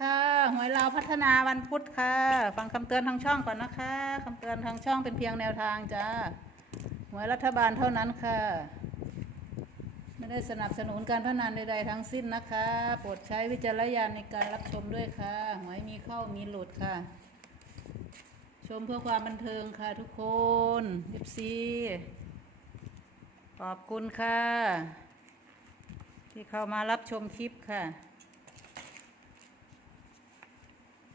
ค่ะหวยเราพัฒนาวันพุธค่ะ ฟังคำเตือนทางช่องก่อนนะคะคำเตือนทางช่องเป็นเพียงแนวทางจ้าหวยรัฐบาลเท่านั้นค่ะ ไม่ได้สนับสนุนการพนันใดๆทั้งสิ้นนะคะ โปรดใช้วิจารณญาณในการรับชมด้วยค่ะ หวยมีเข้ามีหลุดค่ะ ชมเพื่อความบันเทิงค่ะทุกคน FC ขอบคุณค่ะ ที่เข้ามารับชมคลิปค่ะ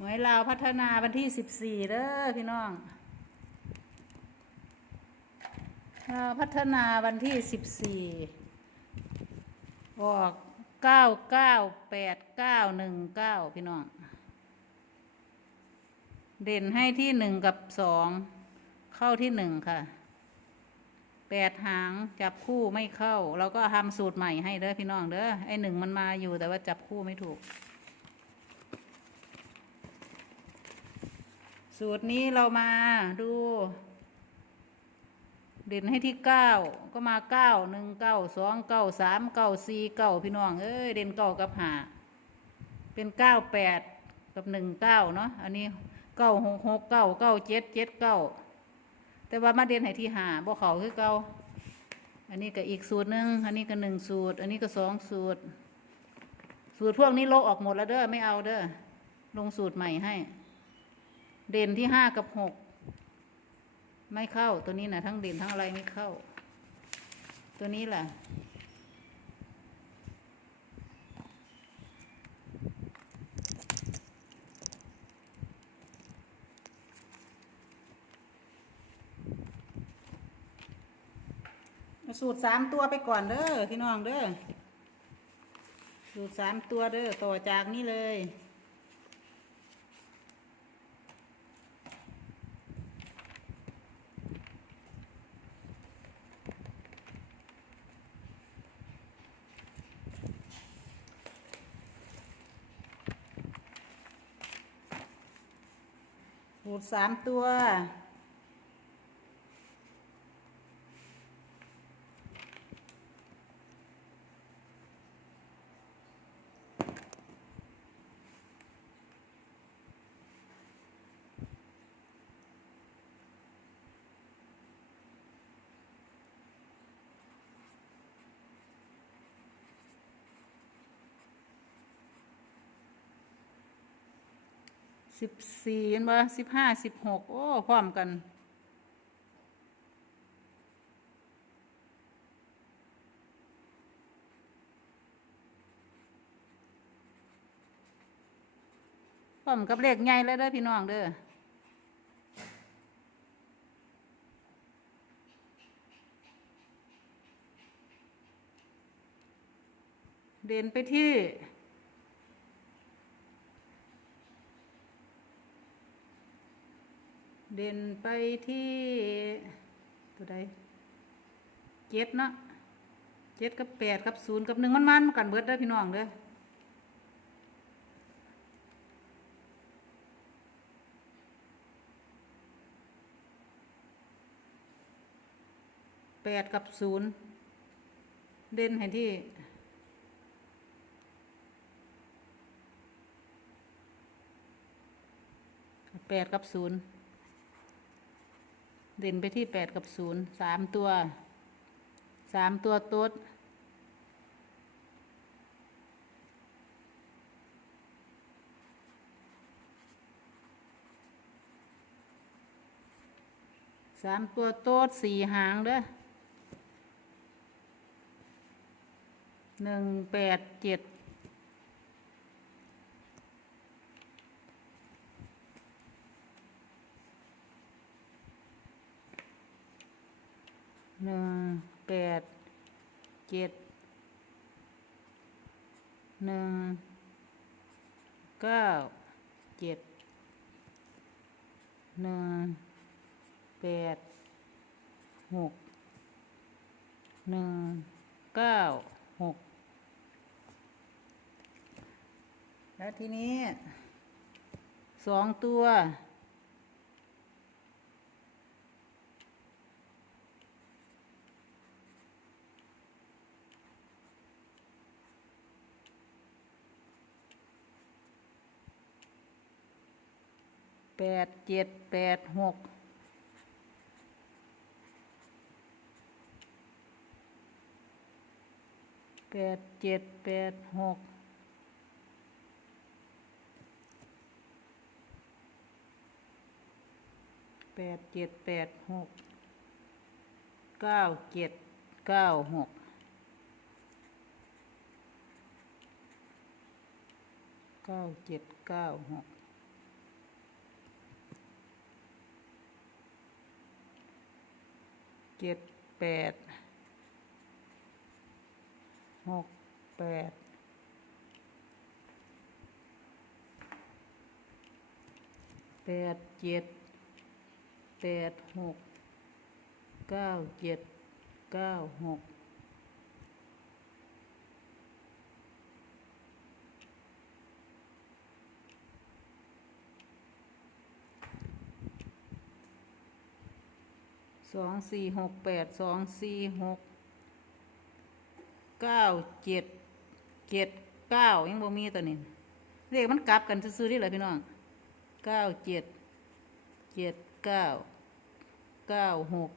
หวยลาวพัฒนาวันที่สิบสี่เด้อพี่น้องลาวพัฒนาวันที่สิบสี่ออกเก้าเก้าแปดเก้าหนึ่งเก้าพี่น้อง เด่นให้ที่หนึ่งกับสองเข้าที่หนึ่งค่ะแปดหางจับคู่ไม่เข้า เราก็ทำสูตรใหม่ให้เด้อพี่น้องเด้อไอหนึ่งมันมาอยู่แต่ว่าจับคู่ไม่ถูก สูตรนี้เรามาดู เด่นให้ที่เก้าก็มาเก้าหนึ่งเก้าสองเก้าสามเก้าสี่เก้าพี่น้องเอ้ยเด่นเก้ากับหาเป็นเก้าแปดกับหนึ่งเก้าเนาะอันนี้เก้าหกหกเก้าเก้าเจ็ดเจ็ดเก้าแต่ว่ามาเด่นให้ที่หาบ่เขาคือเก้าอันนี้ก็อีกสูตรหนึ่งอันนี้ก็หนึ่งสูตร อันนี้ก็สองสูตร สูตรพวกนี้โลออกหมดแล้วเด้อไม่เอาเด้อลงสูตรใหม่ให้ เด่นที่ห้ากับหกไม่เข้าตัวนี้นะทั้งเด่นทั้งอะไรไม่เข้า ตัวนี้แหละสูตรสามตัวไปก่อนเด้อพี่น้องเด้อสูตรสามตัวเด้อต่อจากนี้เลย หูดสามตัว สิบสี่เห็นบ่สิบห้าสิบหกโอ้ พร้อมกัน พร้อมกับเลขใหญ่เลยเด้อพี่น้องเด้อเด่นไปที่ เด่นไปที่ตัวใดเจ็ดเนาะเจ็ดกับแปดกับศูนย์กับหนึ่งมันมันกันเบิดเด้พี่น้องเด้อแปดกับศูนย์เด่นให้ที่แปดกับศูนย์ เด่นไปที่แปดกับศูนย์สามตัวสามตัวต๊ดสามตัวโต๊ดสี่หางเด้อหนึ่งแปดเจ็ด หนึ่งแปดเจ็ดหนึ่งเก้าเจ็ดหนึ่งแปดหกหนึ่งเก้าหกแล้วทีนี้สองตัว แปดเจ็ดแปดหกแปดเจ็ดแปดหกแปดเจ็ดแปดหกเก้าเจ็ดเก้าหกเก้าเจ็ดเก้าหก เจ็ดแปดหกแปดแปดเจ็ดแปดหกเก้าเจ็ดเก้าหก สองสี่หกแปดสองสี่หกเก้าเจ็ดเจ็ดเก้ายังบ่มีตัวนี้เลขมันกลับกันซื้อๆนี่แหละพี่น้องเก้าเจ็ดเจ็ดเก้าเก้าหก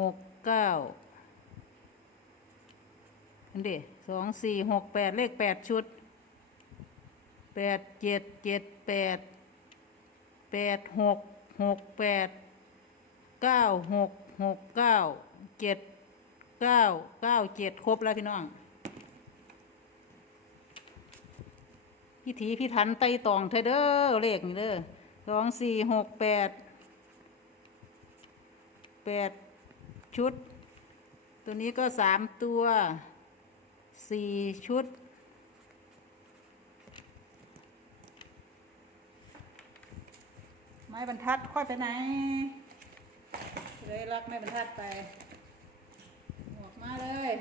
หกเก้าอันเดีสองสี่หกแปดเลขแปดชุดแปดเจ็ดเจ็ดแปดแปดหกหกแปด เก้าหกหกเก้าเจ็ดเก้าเก้าเจ็ดครบแล้วพี่น้อง พิถีพิถันไต่ตองเธอเด้อเลขนี่เด้อสองสี่หกแปดแปดชุด ตัวนี้ก็สามตัวสี่ชุดไม้บรรทัดค่อยไปไหน เลยรักไม่บรรทัดไปออกมาเลย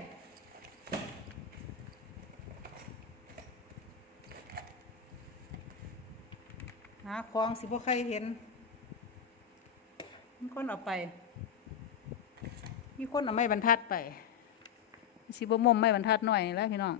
หาของสิบ่ใครเห็น มีคนเอาไป มีคนเอาไม้บรรทัดไป สิบ่มมไม้บรรทัดหน่อยแล้วพี่น้อง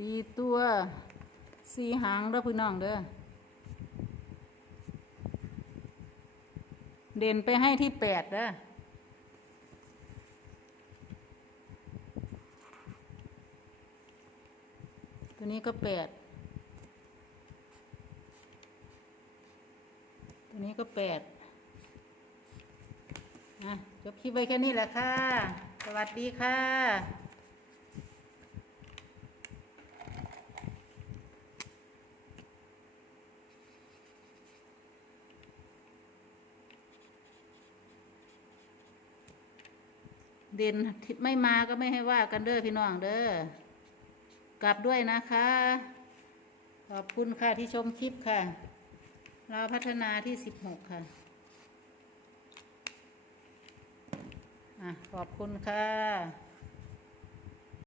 สี่ตัวสี่หางเด้อพี่น้องเด้อเด่นไปให้ที่แปดเด้อตัวนี้ก็แปดตัวนี้ก็แปดนะจบคลิปไว้แค่นี้แหละค่ะ สวัสดีค่ะ เด่นไม่มาก็ไม่ให้ว่ากันเด้อพี่น้องเด้อกลับด้วยนะคะ ขอบคุณค่ะที่ชมคลิปค่ะ เราพัฒนาที่สิบหกค่ะอะ ขอบคุณค่ะ